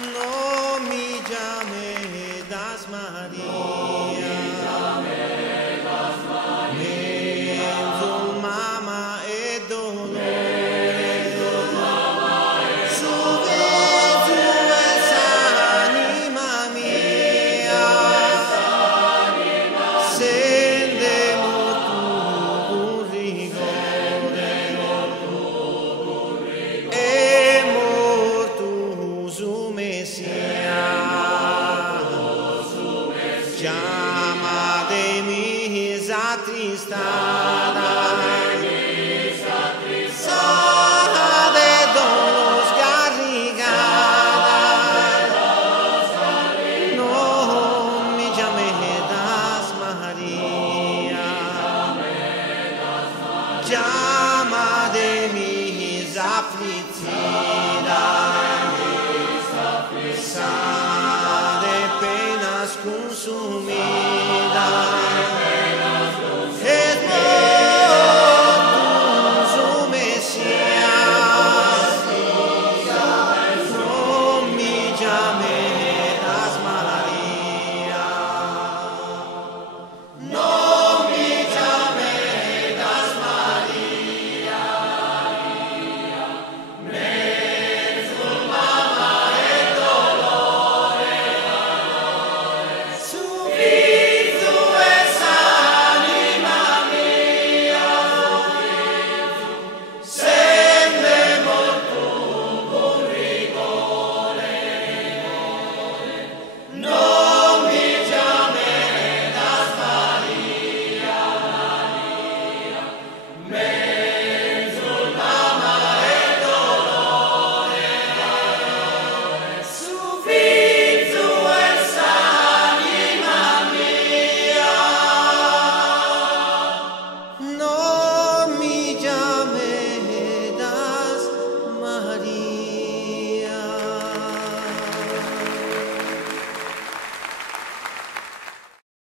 No me llames María. Menzo mama e dolore. Su Gesù es anima mia. Sendemo tu rigore. E mortu su Messia. Chiama de mis atristada. Sa de donos garrigada. No me llames María. Llama de mis afligidas. Sa de penas consumidas.